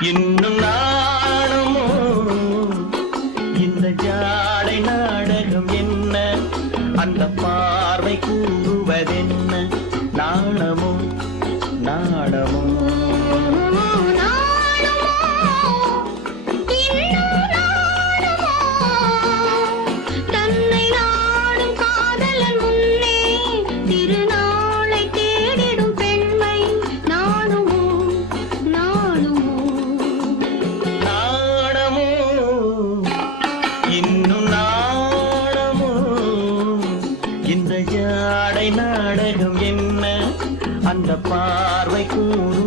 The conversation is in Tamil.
இன்னும் நாணமோ இந்த ஜாடை நாடகம் என்ன அந்த பார்வை கூறுவதென்ன நாணமோ நாணமோ இந்த ஜாடை நாடகம் என்ன அந்த பார்வை கூறு